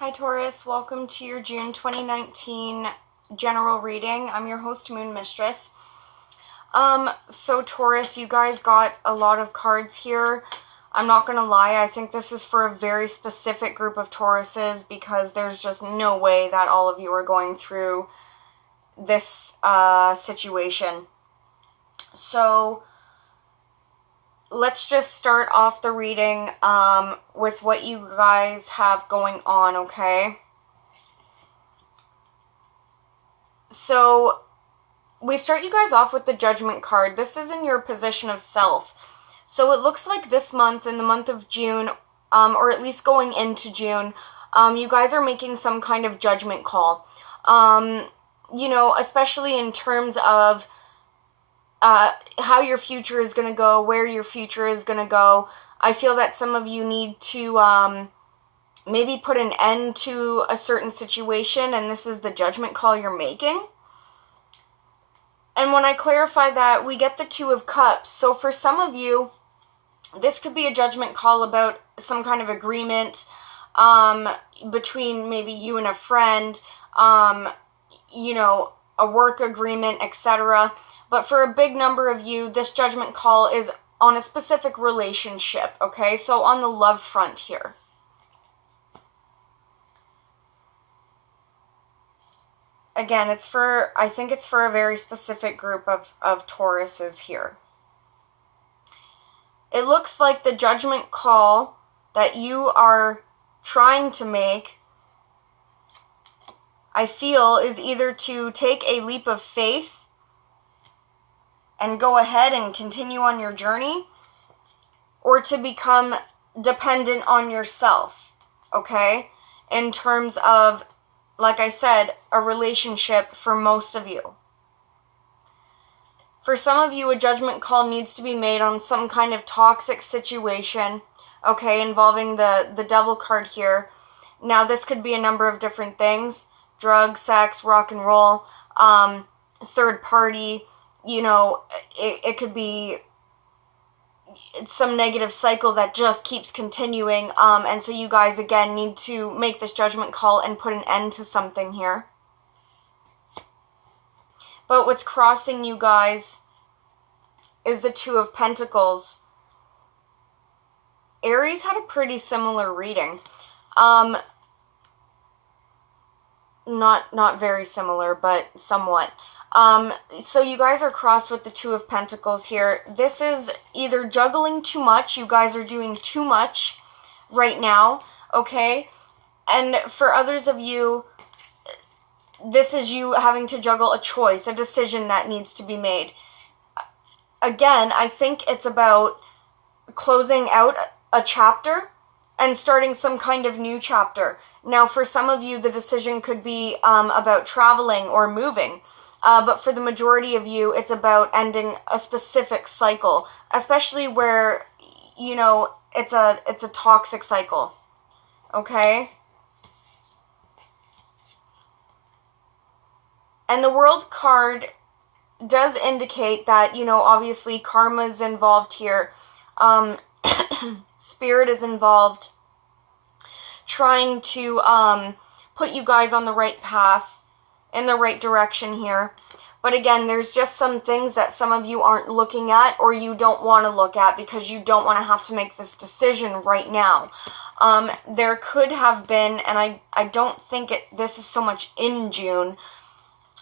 Hi Taurus, welcome to your June 2019 general reading. I'm your host, Moon Mistress. So Taurus, you guys got a lot of cards here. I'm not gonna lie, I think this is for a very specific group of Tauruses because there's just no way that all of you are going through this situation. So let's just start off the reading with what you guys have going on, okay? So we start you guys off with the Judgment card. This is in your position of self. So it looks like this month, in the month of June, or at least going into June, you guys are making some kind of judgment call. You know, especially in terms of how your future is going to go, where your future is going to go. I feel that some of you need to maybe put an end to a certain situation, and this is the judgment call you're making. And when I clarify that, we get the Two of Cups. So for some of you, this could be a judgment call about some kind of agreement between maybe you and a friend, you know, a work agreement, etc. But for a big number of you, this judgment call is on a specific relationship, okay? So on the love front here. Again, I think it's for a very specific group of Tauruses here. It looks like the judgment call that you are trying to make, I feel, is either to take a leap of faith and go ahead and continue on your journey, or to become dependent on yourself, okay? In terms of, like I said, a relationship for most of you. For some of you, a judgment call needs to be made on some kind of toxic situation, okay, involving the Devil card here. Now, this could be a number of different things: drugs, sex, rock and roll, third party. You know, it could be some negative cycle that just keeps continuing. And so you guys, again, need to make this judgment call and put an end to something here. But what's crossing you guys is the Two of Pentacles. Aries had a pretty similar reading. Not very similar, but somewhat. So you guys are crossed with the Two of Pentacles here. This is either juggling too much. You guys are doing too much right now, okay? And for others of you, this is you having to juggle a choice, a decision that needs to be made. Again, I think it's about closing out a chapter and starting some kind of new chapter. Now, for some of you, the decision could be about traveling or moving. But for the majority of you, it's about ending a specific cycle, especially where, you know, it's a toxic cycle, okay? And the World card does indicate that, you know, obviously karma is involved here. Spirit is involved, trying to put you guys on the right path, in the right direction here. But again, there's just some things that some of you aren't looking at, or you don't want to look at because you don't want to have to make this decision right now. There could have been, and I don't think this is so much in June,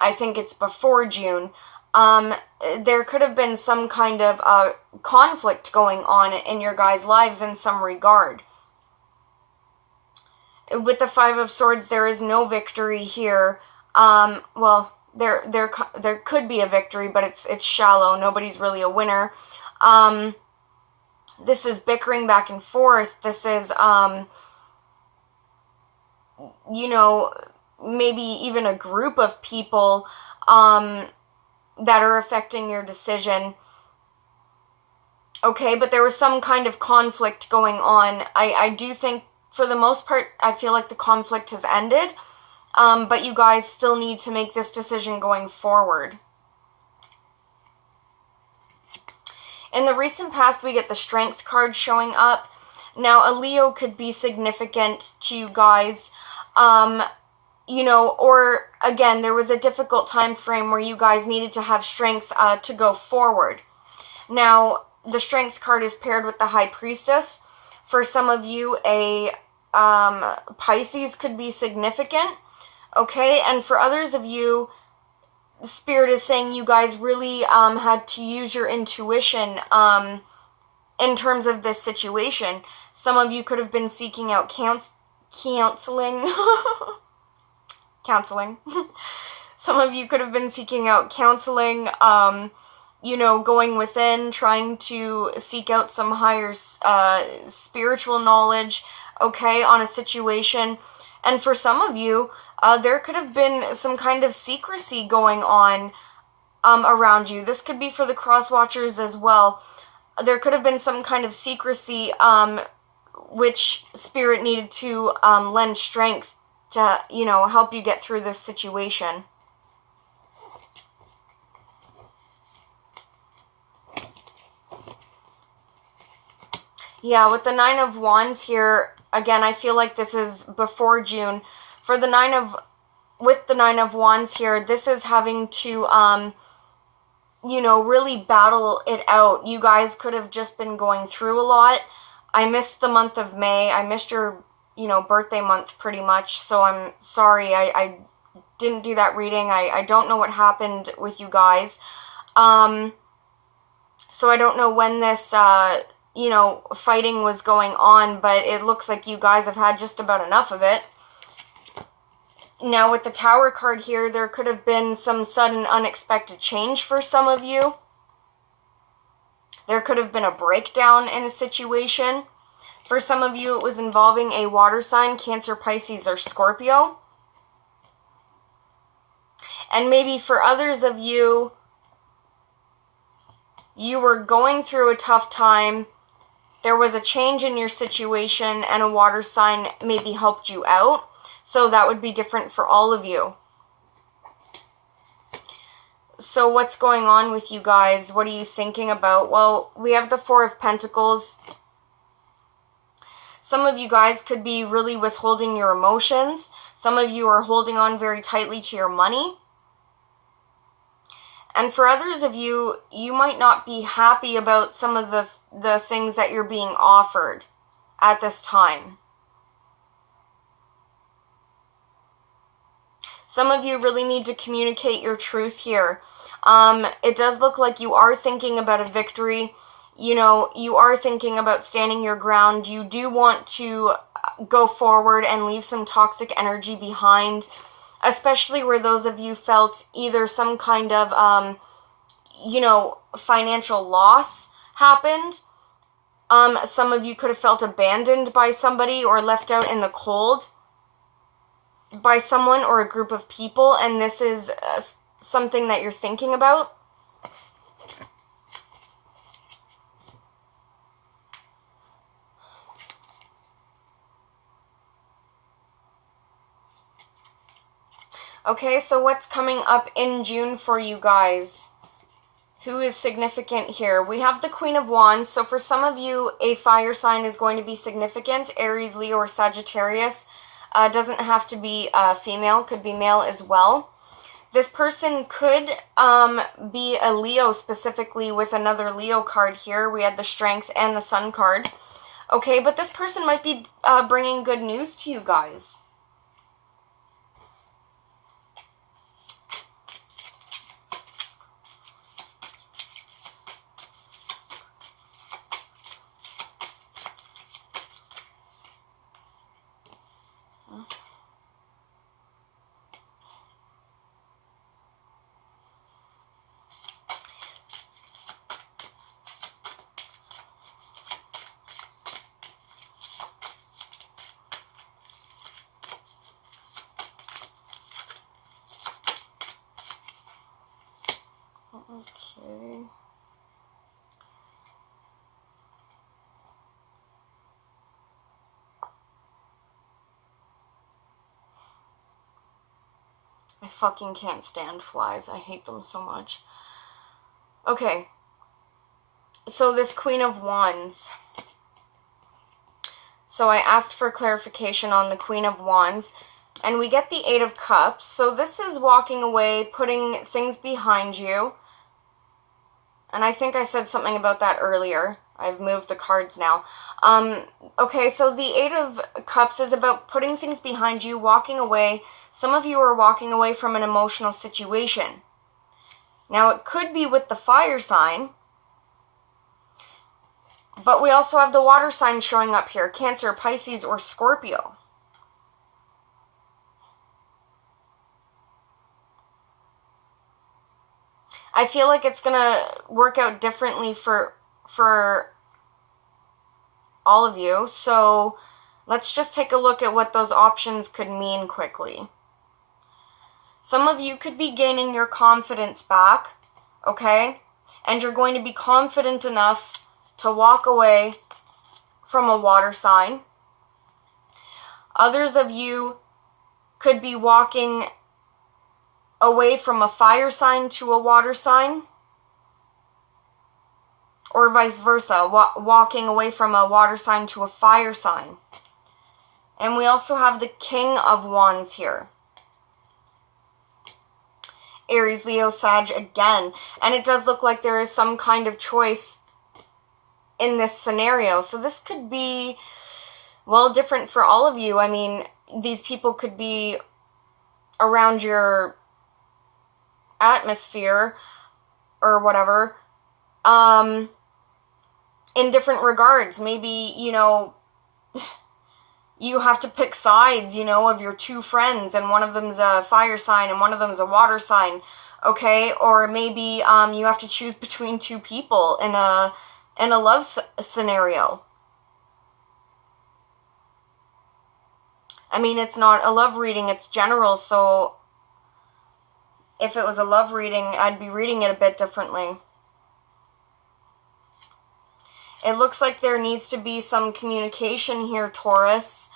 I think it's before June, there could have been some kind of conflict going on in your guys' lives in some regard. With the Five of Swords, there is no victory here. Well, there could be a victory, but it's shallow. Nobody's really a winner. This is bickering back and forth. This is, you know, maybe even a group of people, that are affecting your decision. Okay, but there was some kind of conflict going on. I do think, for the most part, I feel like the conflict has ended. But you guys still need to make this decision going forward. In the recent past, we get the Strength card showing up. Now, a Leo could be significant to you guys. You know, or again, there was a difficult time frame where you guys needed to have strength to go forward. Now, the strength card is paired with the High Priestess. For some of you, a Pisces could be significant, okay? And for others of you, Spirit is saying you guys really had to use your intuition in terms of this situation. Some of you could have been seeking out counseling. Counseling. Some of you could have been seeking out counseling, you know, going within, trying to seek out some higher spiritual knowledge, okay, on a situation. And for some of you, there could have been some kind of secrecy going on around you. This could be for the crosswatchers as well. There could have been some kind of secrecy which Spirit needed to lend strength to, you know, help you get through this situation. Yeah, with the Nine of Wands here, again, I feel like this is before June. For the with the Nine of Wands here, this is having to, you know, really battle it out. You guys could have just been going through a lot. I missed the month of May. I missed your, you know, birthday month pretty much. So I'm sorry. I didn't do that reading. I don't know what happened with you guys. So I don't know when this, you know, fighting was going on, but it looks like you guys have had just about enough of it. Now with the Tower card here, there could have been some sudden unexpected change for some of you. There could have been a breakdown in a situation. For some of you, it was involving a water sign, Cancer, Pisces, or Scorpio. And maybe for others of you, you were going through a tough time. There was a change in your situation and a water sign maybe helped you out. So that would be different for all of you. So what's going on with you guys? What are you thinking about? Well, we have the Four of Pentacles. Some of you guys could be really withholding your emotions. Some of you are holding on very tightly to your money. And for others of you, you might not be happy about some of the things that you're being offered at this time. Some of you really need to communicate your truth here. It does look like you are thinking about a victory. You know, you are thinking about standing your ground. You do want to go forward and leave some toxic energy behind, especially where those of you felt either some kind of, you know, financial loss happened. Some of you could have felt abandoned by somebody or left out in the cold by someone or a group of people, and this is something that you're thinking about. Okay, so what's coming up in June for you guys? Who is significant here? We have the Queen of Wands. So for some of you, a fire sign is going to be significant. Aries, Leo, or Sagittarius. Doesn't have to be female. Could be male as well. This person could be a Leo specifically with another Leo card here. We had the Strength and the Sun card. Okay, but this person might be bringing good news to you guys. Okay. I fucking can't stand flies. I hate them so much. Okay. So this Queen of Wands. So I asked for clarification on the Queen of Wands. And we get the Eight of Cups. So this is walking away, putting things behind you. And I think I said something about that earlier. I've moved the cards now. Okay, so the Eight of Cups is about putting things behind you, walking away. Some of you are walking away from an emotional situation. Now, it could be with the fire sign, but we also have the water sign showing up here, Cancer, Pisces, or Scorpio. I feel like it's going to work out differently for all of you. So let's just take a look at what those options could mean quickly. Some of you could be gaining your confidence back, okay? And you're going to be confident enough to walk away from a water sign. Others of you could be walking away from a fire sign to a water sign, or vice versa, walking away from a water sign to a fire sign. And we also have the King of Wands here. Aries, Leo, Sag again. And it does look like there is some kind of choice in this scenario. So this could be, well, different for all of you. I mean, these people could be around your atmosphere or whatever, in different regards. Maybe, you know, you have to pick sides, you know, of your two friends, and one of them's a fire sign and one of them's a water sign, okay? Or maybe you have to choose between two people in a love scenario. I mean, it's not a love reading, it's general, so if it was a love reading, I'd be reading it a bit differently. It looks like there needs to be some communication here, Taurus,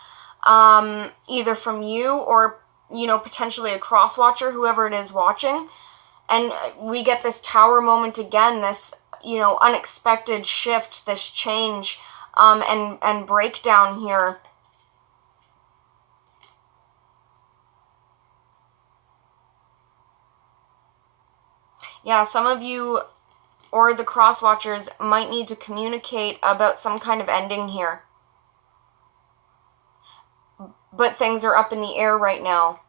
either from you or, you know, potentially a crosswatcher, whoever it is watching. And we get this Tower moment again, this, you know, unexpected shift, this change, and breakdown here. Yeah, some of you or the crosswatchers might need to communicate about some kind of ending here. But things are up in the air right now.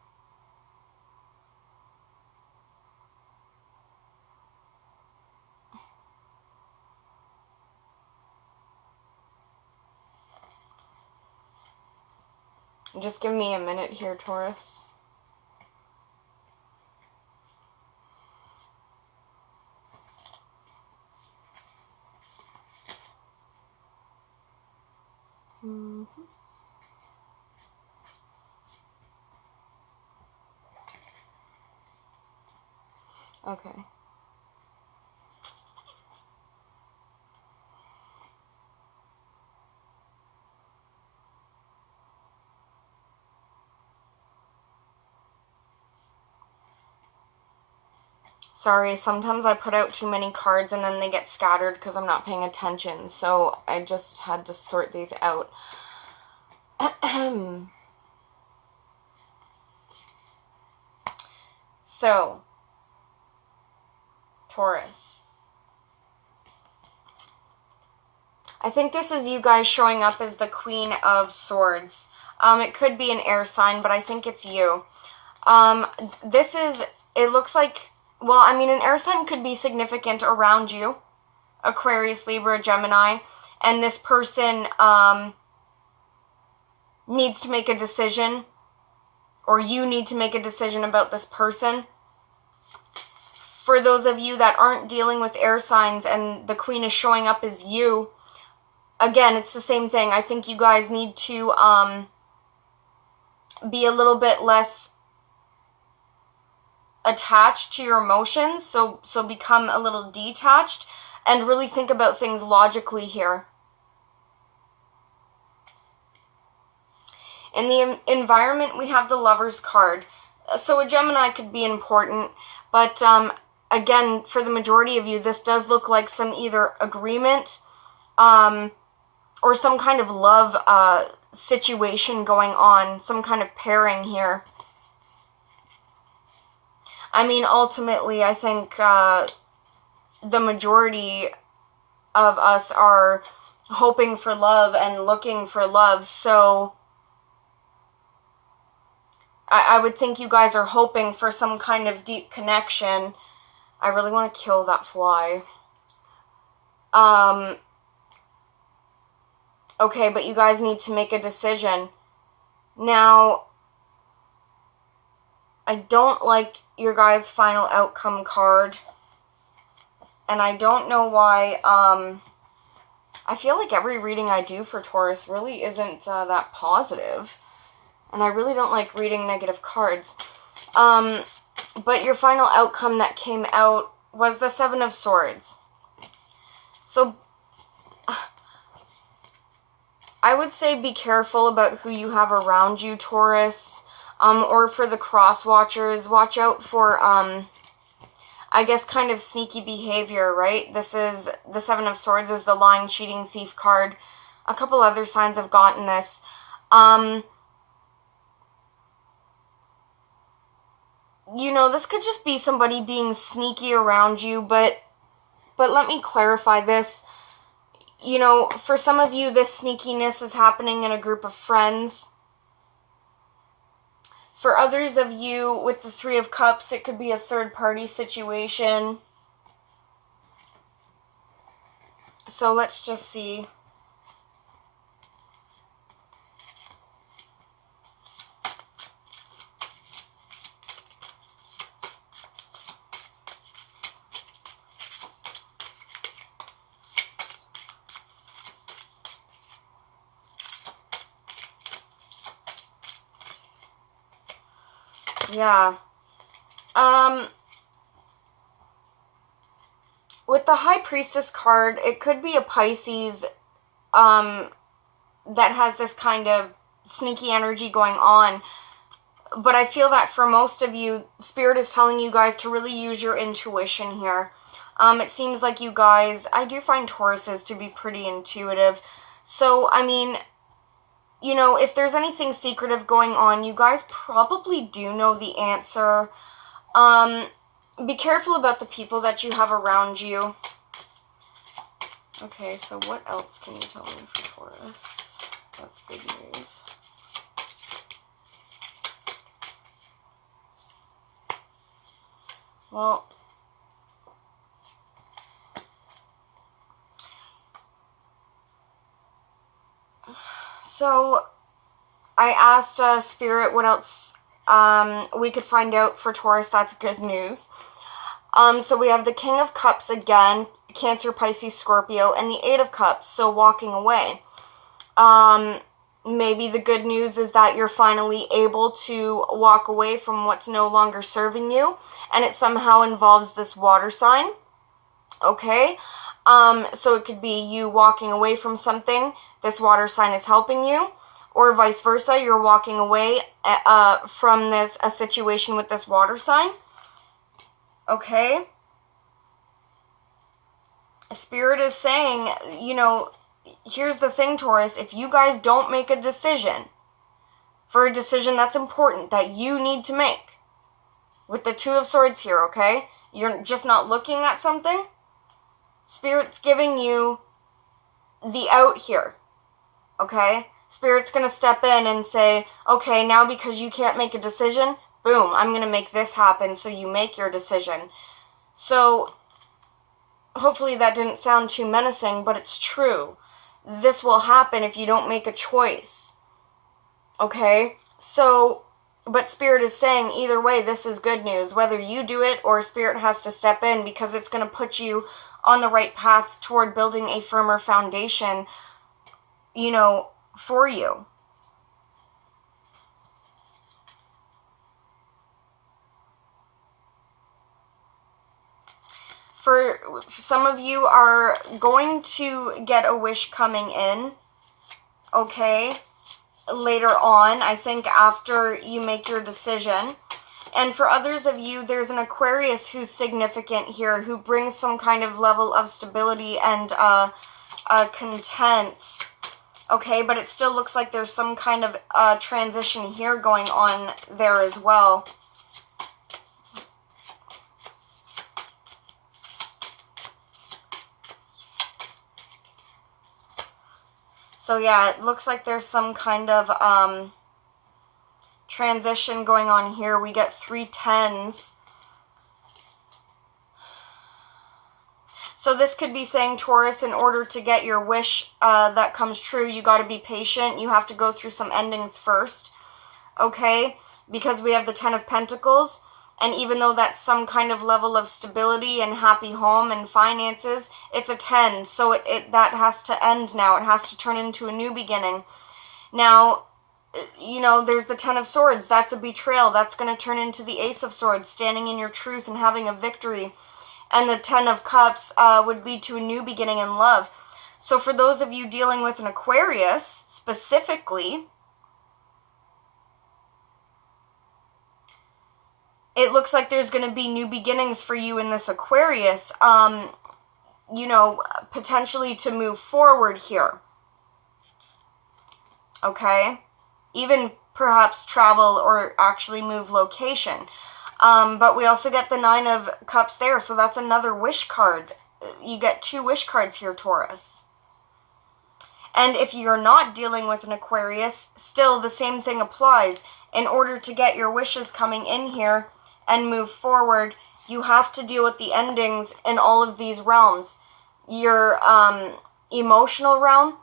Just give me a minute here, Taurus. Okay. Sorry, sometimes I put out too many cards and then they get scattered because I'm not paying attention. So I just had to sort these out. So, Taurus. I think this is you guys showing up as the Queen of Swords. It could be an air sign, but I think it's you. This is, it looks like, well, I mean, an air sign could be significant around you. Aquarius, Libra, Gemini. And this person needs to make a decision, or you need to make a decision about this person. For those of you that aren't dealing with air signs and the Queen is showing up as you, again, it's the same thing. I think you guys need to be a little bit less attached to your emotions, so become a little detached and really think about things logically here. In the environment, we have the Lover's card. So a Gemini could be important, but again, for the majority of you, this does look like some either agreement or some kind of love situation going on, some kind of pairing here. I mean, ultimately, I think the majority of us are hoping for love and looking for love, so I would think you guys are hoping for some kind of deep connection. I really want to kill that fly. Okay, but you guys need to make a decision. Now, I don't like your guys' final outcome card. And I don't know why. I feel like every reading I do for Taurus really isn't that positive. And I really don't like reading negative cards. But your final outcome that came out was the Seven of Swords. So I would say be careful about who you have around you, Taurus. Or for the crosswatchers, watch out for, I guess, kind of sneaky behavior, right? This is, the Seven of Swords is the lying, cheating, thief card. A couple other signs have gotten this. You know, this could just be somebody being sneaky around you, but let me clarify this. You know, for some of you, this sneakiness is happening in a group of friends. For others of you, with the Three of Cups, it could be a third-party situation. So let's just see. Yeah. With the High Priestess card, it could be a Pisces, that has this kind of sneaky energy going on. But I feel that for most of you, Spirit is telling you guys to really use your intuition here. It seems like you guys, I do find Tauruses to be pretty intuitive. So, I mean, you know, if there's anything secretive going on, you guys probably do know the answer. Be careful about the people that you have around you. Okay, so what else can you tell me for Taurus? That's good news. Well, so I asked Spirit what else we could find out for Taurus. That's good news. So we have the King of Cups again, Cancer, Pisces, Scorpio, and the Eight of Cups, so walking away. Maybe the good news is that you're finally able to walk away from what's no longer serving you, and it somehow involves this water sign. Okay? So it could be you walking away from something, this water sign is helping you, or vice versa, you're walking away from a situation with this water sign. Okay? Spirit is saying, you know, here's the thing, Taurus, if you guys don't make a decision, for a decision that's important, that you need to make, with the Two of Swords here, okay? You're just not looking at something. Spirit's giving you the out here, okay? Spirit's going to step in and say, okay, now because you can't make a decision, boom, I'm going to make this happen so you make your decision. So, hopefully that didn't sound too menacing, but it's true. This will happen if you don't make a choice. Okay? So, but Spirit is saying either way, this is good news. Whether you do it or Spirit has to step in, because it's going to put you on the right path toward building a firmer foundation, you know, for you. For some of you are going to get a wish coming in, okay, later on, I think after you make your decision. And for others of you, there's an Aquarius who's significant here, who brings some kind of level of stability and content Okay, but it still looks like there's some kind of transition here going on there as well. So yeah, it looks like there's some kind of transition going on here. We get 3 tens. So this could be saying, Taurus, in order to get your wish that comes true, you got to be patient. You have to go through some endings first, okay? Because we have the 10 of Pentacles, and even though that's some kind of level of stability and happy home and finances, it's a 10, so that has to end now. It has to turn into a new beginning. Now, you know, there's the 10 of Swords. That's a betrayal. That's going to turn into the Ace of Swords, standing in your truth and having a victory. And the 10 of Cups would lead to a new beginning in love. So for those of you dealing with an Aquarius, specifically, it looks like there's going to be new beginnings for you in this Aquarius, you know, potentially to move forward here. Okay? Even perhaps travel or actually move location. But we also get the 9 of Cups there, so that's another wish card. You get 2 wish cards here, Taurus. And if you're not dealing with an Aquarius, still the same thing applies. In order to get your wishes coming in here and move forward, you have to deal with the endings in all of these realms. Your emotional realm,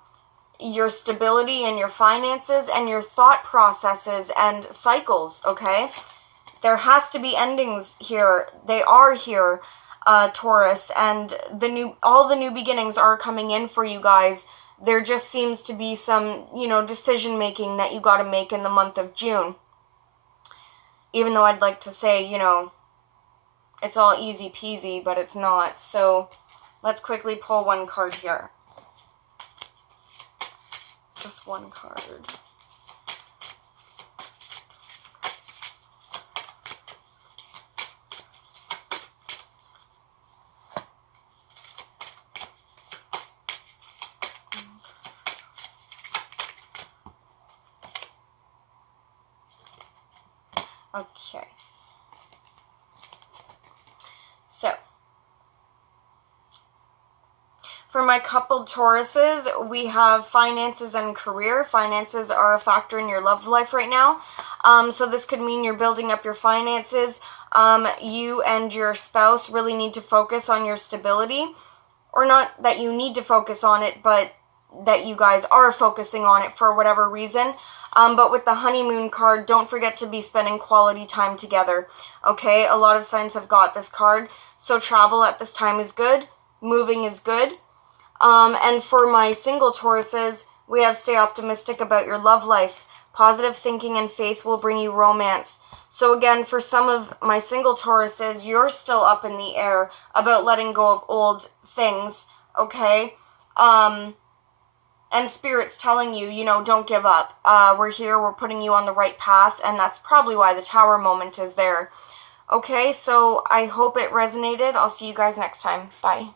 your stability and your finances, and your thought processes and cycles, okay? There has to be endings here. They are here, Taurus, and all the new beginnings are coming in for you guys. There just seems to be some, you know, decision-making that you got to make in the month of June. Even though I'd like to say, you know, it's all easy peasy, but it's not. So let's quickly pull one card here. Just one card. Okay. So, for my coupled Tauruses, we have finances and career. Finances are a factor in your love life right now. So this could mean you're building up your finances. You and your spouse really need to focus on your stability. Or not that you need to focus on it, but that you guys are focusing on it for whatever reason. But with the honeymoon card, don't forget to be spending quality time together. Okay, a lot of signs have got this card. So travel at this time is good. Moving is good. And for my single Tauruses, we have stay optimistic about your love life. Positive thinking and faith will bring you romance. So again, for some of my single Tauruses, you're still up in the air about letting go of old things, okay? And Spirit's telling you, you know, don't give up. We're here, we're putting you on the right path, and that's probably why the Tower moment is there. Okay, so I hope it resonated. I'll see you guys next time. Bye.